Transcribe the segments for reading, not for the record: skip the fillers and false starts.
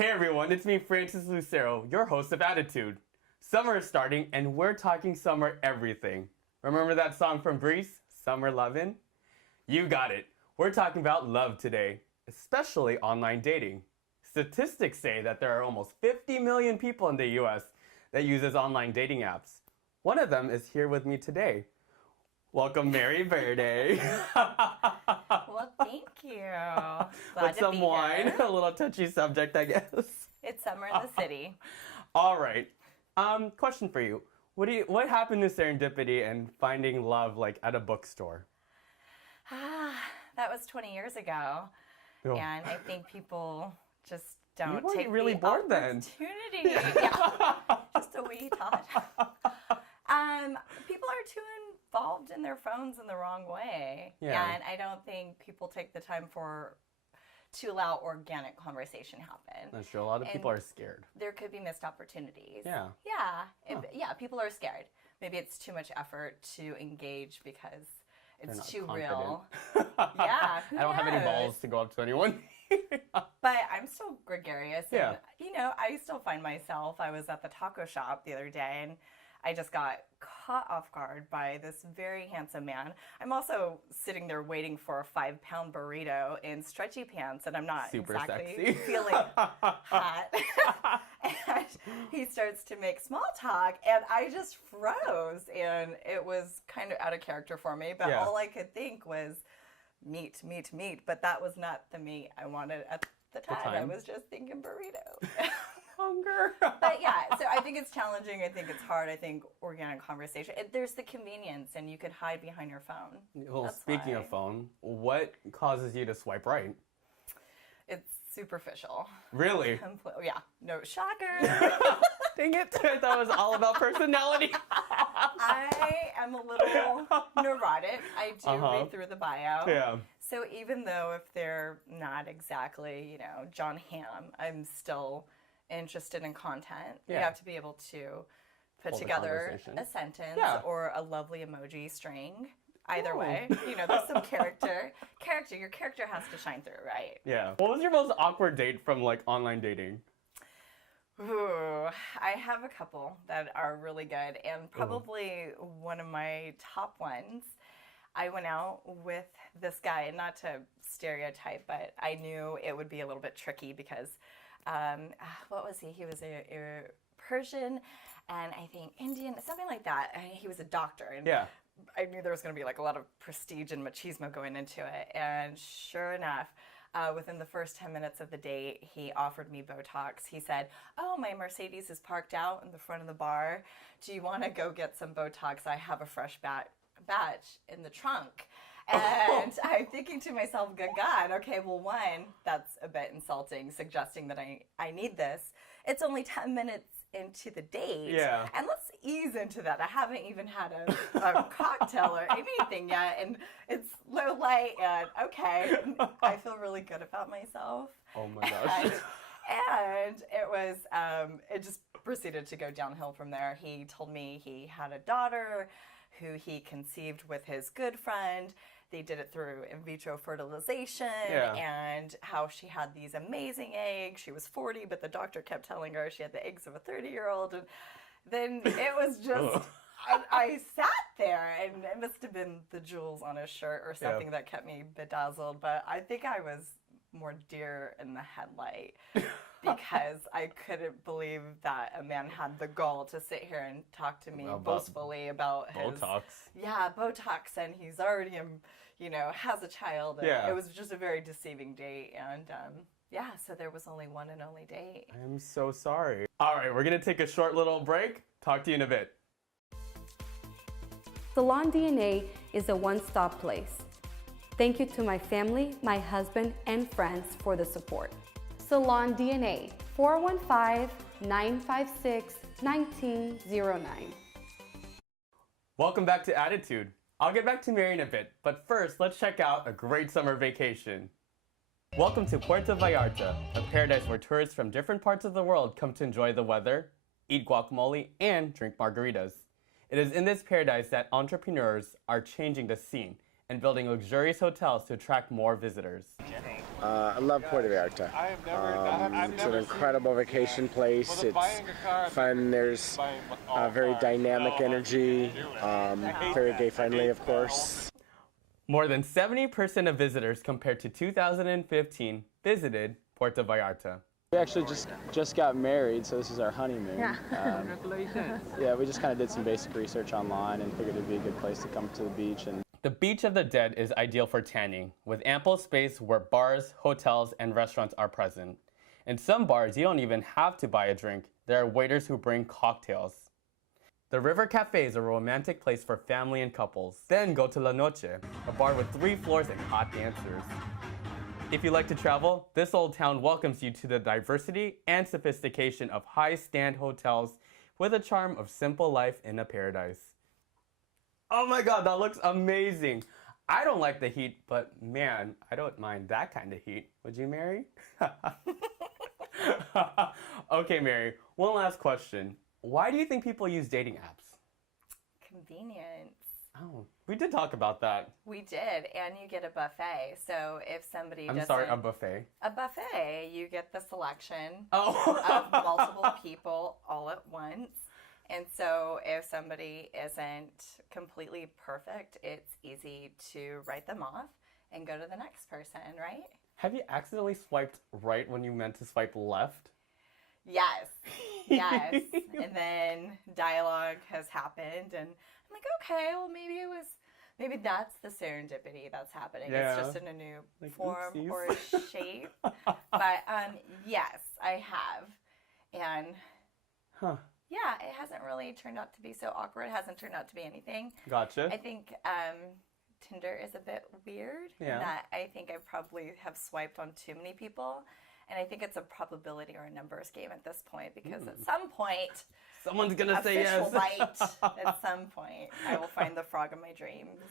Hey everyone, it's me, Francis Lucero, your host of Attitude. Summer is starting and we're talking summer everything. Remember that song from Grease, Summer Lovin'? You got it. We're talking about love today, especially online dating. Statistics say that there are almost 50 million people in the US that uses online dating apps. One of them is here with me today. Welcome, Mary Verde. Well, thank you. Glad With to some be wine, here. a little touchy subject, I guess. It's summer in the city. All right. Question for you. What happened to serendipity and finding love like at a bookstore? That was 20 years ago. Oh. And I think people just don't You weren't take really the born then. opportunity. Yeah, just a wee thought. People are too involved in their phones in the wrong way. Yeah. And I don't think people take the time to allow organic conversation happen. I'm sure a lot of people are scared. There could be missed opportunities. Yeah. Yeah, people are scared. Maybe it's too much effort to engage because They're it's not too confident. real. Yeah, who I don't have any knows? balls to go up to anyone. But I'm still gregarious. Yeah. And, I still find myself, I was at the taco shop the other day and I just got caught off guard by this very handsome man. I'm also sitting there waiting for a 5-pound burrito in stretchy pants, and I'm not Super exactly sexy. feeling hot. And he starts to make small talk, and I just froze, and it was kind of out of character for me. But Yeah. all I could think was meat. But that was not the meat I wanted at the time. I was just thinking burrito. Hunger. But yeah, so I think it's challenging. I think it's hard. I think organic conversation. There's the convenience, and you could hide behind your phone. Well, That's speaking why. of phone, what causes you to swipe right? It's superficial. Really? Yeah, no shocker. Dang it. I thought it was all about personality. I am a little neurotic. I do read through the bio. Yeah. So even though if they're not exactly, John Hamm, I'm still interested in content. Yeah. You have to be able to put Hold a together conversation. a sentence Yeah. or a lovely emoji string. Either Ooh. way, there's some character. Your character has to shine through, right? Yeah. What was your most awkward date from like online dating? Ooh, I have a couple that are really good, and probably one of my top ones. I went out with this guy, and not to stereotype, but I knew it would be a little bit tricky because, what was he? He was a Persian, and I think Indian, something like that. He was a doctor, and Yeah. I knew there was going to be like a lot of prestige and machismo going into it, and sure enough, within the first 10 minutes of the date, he offered me Botox. He said, "Oh, my Mercedes is parked out in the front of the bar. Do you want to go get some Botox? I have a fresh batch in the trunk." And I'm thinking to myself, good God, okay, well, one, that's a bit insulting, suggesting that I need this. It's only 10 minutes into the date. Yeah. And let's ease into that. I haven't even had a cocktail or anything yet, and it's low light, and okay, I feel really good about myself. Oh my gosh. And it just proceeded to go downhill from there. He told me he had a daughter who he conceived with his good friend. They did it through in vitro fertilization, and how she had these amazing eggs. She was 40, but the doctor kept telling her she had the eggs of a 30-year-old. And then it was just, I sat there, and it must have been the jewels on his shirt or something that kept me bedazzled. But I think I was more deer in the headlight because I couldn't believe that a man had the gall to sit here and talk to me boastfully about his Botox. Botox, and he's already has a child. And it was just a very deceiving date, and so there was only one and only date. I'm so sorry. All right, we're gonna take a short little break. Talk to you in a bit. Salon DNA is a one-stop place. Thank you to my family, my husband, and friends for the support. Salon DNA, 415-956-1909. Welcome back to Attitude. I'll get back to Mary in a bit, but first, let's check out a great summer vacation. Welcome to Puerto Vallarta, a paradise where tourists from different parts of the world come to enjoy the weather, eat guacamole, and drink margaritas. It is in this paradise that entrepreneurs are changing the scene and building luxurious hotels to attract more visitors. I love Puerto Vallarta. It's an incredible vacation place. It's fun. There's very dynamic energy, very gay friendly, of course. More than 70% of visitors compared to 2015 visited Puerto Vallarta. We actually just got married, so this is our honeymoon. Yeah. Congratulations. Yeah, we just kind of did some basic research online and figured it'd be a good place to come to the beach. And The Beach of the Dead is ideal for tanning, with ample space where bars, hotels, and restaurants are present. In some bars, you don't even have to buy a drink. There are waiters who bring cocktails. The River Cafe is a romantic place for family and couples. Then go to La Noche, a bar with 3 floors and hot dancers. If you like to travel, this old town welcomes you to the diversity and sophistication of high-stand hotels with a charm of simple life in a paradise. Oh my god, that looks amazing! I don't like the heat, but man, I don't mind that kind of heat. Would you, Mary? Okay, Mary, one last question. Why do you think people use dating apps? Convenience. Oh, we did talk about that. We did, and you get a buffet. So if somebody I'm doesn't... sorry, a buffet. A buffet, you get the selection Oh. of multiple people all at once. And so if somebody isn't completely perfect, it's easy to write them off and go to the next person, right? Have you accidentally swiped right when you meant to swipe left? Yes. Yes. And then dialogue has happened, and I'm like, okay, well, maybe that's the serendipity that's happening. Yeah. It's just in a new Like, form oopsies. or shape. But yes, I have. And Huh. yeah, it hasn't really turned out to be so awkward. It hasn't turned out to be anything. Gotcha. I think Tinder is a bit weird. Yeah. In that I think I probably have swiped on too many people. And I think it's a probability or a numbers game at this point, because at some point, Someone's gonna say official yes. right, at some point, I will find the frog of my dreams.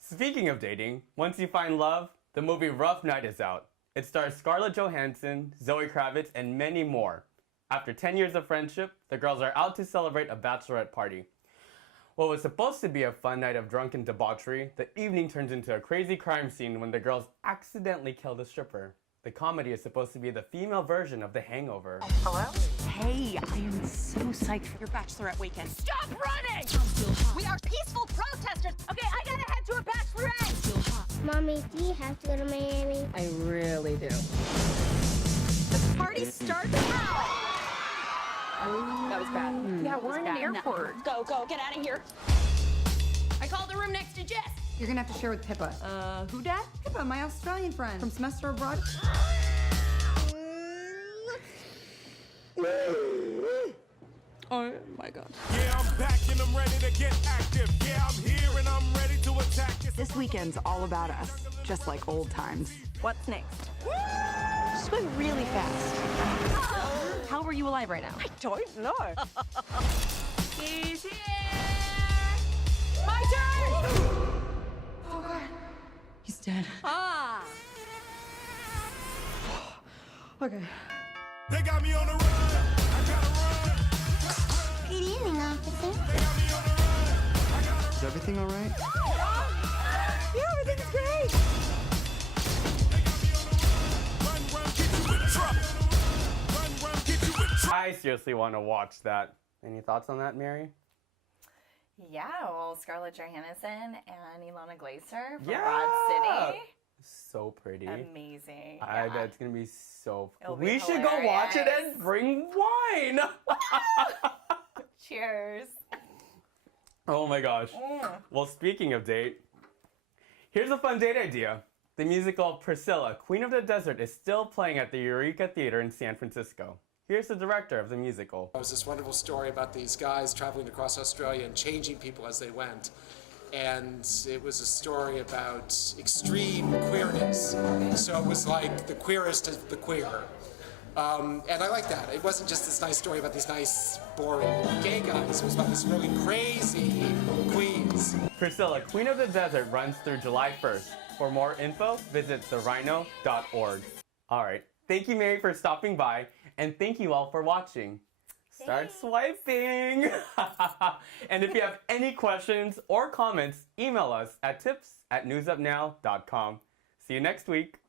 Speaking of dating, once you find love, the movie Rough Night is out. It stars Scarlett Johansson, Zoe Kravitz, and many more. After 10 years of friendship, the girls are out to celebrate a bachelorette party. What was supposed to be a fun night of drunken debauchery, the evening turns into a crazy crime scene when the girls accidentally kill the stripper. The comedy is supposed to be the female version of The Hangover. Hello? Hey, I am so psyched for your bachelorette weekend. Stop running! We are peaceful protesters. Okay, I gotta head to a bachelorette. Mommy, do you have to go to Miami? I really do. The party starts now. That was bad. Yeah, we're in an airport. Go, get out of here. I called the room next to Jess. You're gonna have to share with Pippa. Who dat? Pippa, my Australian friend from semester abroad. Oh my god. Yeah, I'm back and I'm ready to get active. Yeah, I'm here and I'm ready to attack. This weekend's all about us, just like old times. What's next? Just went really fast. How are you alive right now? I don't know. He's here! My turn! Oh god, he's dead. Ah! Okay. They got me on the run. I gotta run. Good evening, officer. They got me on the run. I gotta Is everything all right? Yeah, everything's great. run, get you in trouble. Run, get you in trouble. I seriously want to watch that. Any thoughts on that, Mary? Yeah, well, Scarlett Johansson and Ilana Glazer from Yeah! Broad City. So pretty. Amazing. I yeah. bet it's gonna be so It'll be We should go watch it hilarious. and bring wine! Cheers. Oh my gosh. Well, speaking of date, here's a fun date idea. The musical Priscilla, Queen of the Desert is still playing at the Eureka Theater in San Francisco. Here's the director of the musical. It was this wonderful story about these guys traveling across Australia and changing people as they went. And it was a story about extreme queerness. So it was like the queerest of the queer. And I like that. It wasn't just this nice story about these nice, boring gay guys. It was about this really crazy queens. Priscilla, Queen of the Desert runs through July 1st. For more info, visit therhino.org. All right. Thank you, Mary, for stopping by. And thank you all for watching. Start swiping! And if you have any questions or comments, email us at tips@newsupnow.com. See you next week.